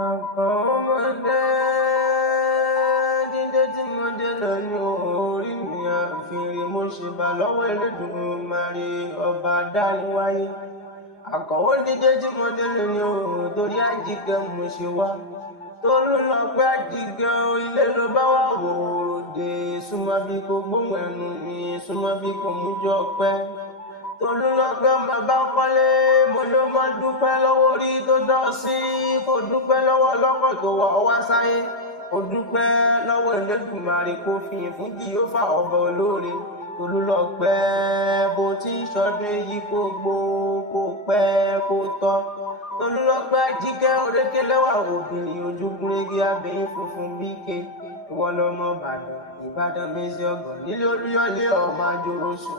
Àkọ́mọdé dídé tí mo dé lónìí orí mi àfìrí mo ṣe bá lọ́wọ́ Elédùmarè ọba dáníwáyé. Àkọ́wọ́ dídé tí mo dé lónìí torí àjíkẹ́ mo ṣe wá. Tolú lọ pé àjíkẹ́ ilé ló bá wà wòròdè súnmọ́ bí kò gbóhùn ẹnu mi súnmọ́ bí kò mú jọ pẹ́. Tolú lọ pé bàbá kọ́lé mo ló máa dúpẹ́ lọ́wọ́ orí tó tọ́ sí kó dúpẹ́ lọ́wọ́ lọ́kọ̀ tó wà wá sáyé kó dúpẹ́ lọ́wọ́ Elédùmarè kó fi fún Jèhófà ọba olóore. Tolú lọ pé bó ti ń ṣọdún èyí kó gbó kó pẹ́ kó tọ́. Tolú lọ pé àjíkẹ́ òrékè lẹ́wà obìnrin ojúgúnrégé abẹ́yìn funfun bíkẹ́ ìwọ lọmọ Ìbàdàn méjì ọgbọ̀n nílé Olúyọ̀lé ọmọ àjòròsùn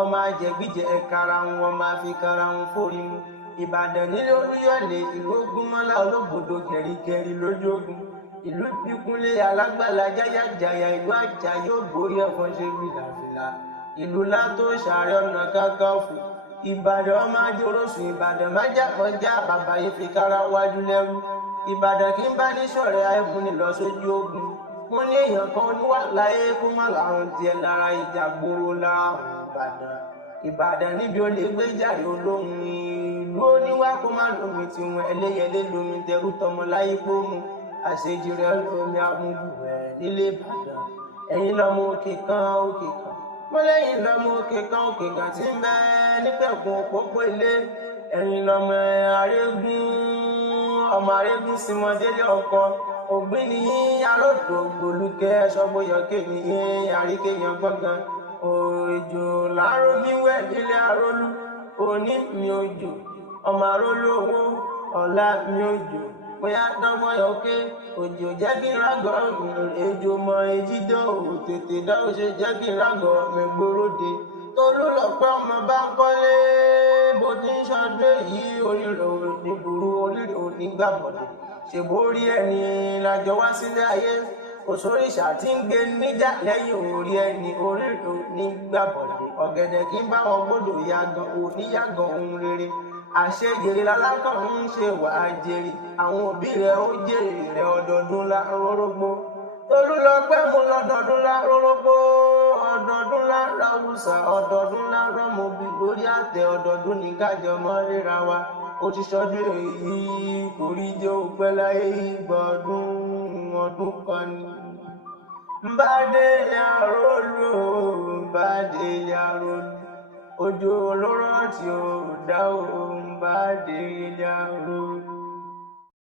ọmọ àjẹgbíjẹ karahun ọmọ àfikarahun fórímù. Ìbàdàn nílé Olúyọ̀lé ìlú Ògúnmọ́lá olóbodò gẹ̀rígẹ̀rí lójú ogun ìlú Bíkúnlé alágbàlá jáyàjáyà ìlú Àjàyí ògbórí ẹ̀fọn ṣe fìlàfìlà ìlú Látó Ṣàárẹ̀ Ọ̀nà Kakanfò. Ìbàdàn ọmọ àjòròsùn Ìbàdàn májàkọjá bàbá yìí fi kára wájú lẹ́rú. Ìbàdàn kí n bá ní ṣọ̀rẹ́ àìfúnni lọ sójú ogun. Wọ́n ní èèyàn kan oníwà láyé kó má làrùn tiẹ̀ lára ìjà gbòòrò láàrùn Ìbàdàn níbi ó lè gbé jàre olóhùn ìlú oníwà kó má lómi tiwọn ẹlẹ́yẹlé lómi tẹrú tọmọ láyé pómù àṣejì rẹ lómi amúbùwẹ̀ nílé Ìbàdàn. Ẹ̀yin lọmọ òkè kan wọ́n lẹ́yìn lọmọ òkè kan tí ń bẹ nípẹ̀kun òpópó ilé. Ẹ̀yin lọmọ Arégún ọmọ Arégún Símọdélé ọkọ ògbéni aródò gbòlúkẹ́ ṣọ́gbóyọ̀kẹ́ ní àríkèyàn gbọ̀ngàn. Òjò láàárọ̀ níwẹ̀ nílé arólú òní mi òjò ọmọ arólú owó ọ̀la mi òjò bóyá dọ́gbọ́n yọké òjò jẹ́ kí n rágọ̀ ejò mọ ejídọ́ tètè dáwọ́ ṣe jẹ́ kí n rágọ̀ mẹ́gbòróde. Tolú lọ pé ọmọ bá ń kọ́lé bó ti ń ṣọdún èyí oríire òní burú oríire òní gbàbọ̀dé. Ṣèbórí ẹni lájọ wá sílé ayé kò sóríṣà tí ń gbé níjà lẹ́yìn orí ẹni oríire òní gbàbọ̀dé. Ọ̀gẹ̀dẹ̀ kí n bá wọn gbọ́dọ̀ yàgàn òní yàgàn ohun rere. Àṣejèrè lálákàn ń ṣe wàá jèrè àwọn òbí rẹ̀ ó jèrè rẹ̀ ọdọọdún lárórógbó. Tolú lọ pé mo lọ́dọọdún lárórógbó ọdọọdún láráwùsà ọdọọdún lárọ́mọbí lórí àtẹ ọdọọdún ní kájọ mọ́ ríra wa. Ó ti ṣọdún èyí kò rí jẹ́ òpẹ́ láyé ìgbọ̀dún ọdún kan ni. Bádélé arólú Bádélé arólú òjò olóró tí ó dá òun Bádélé arólú.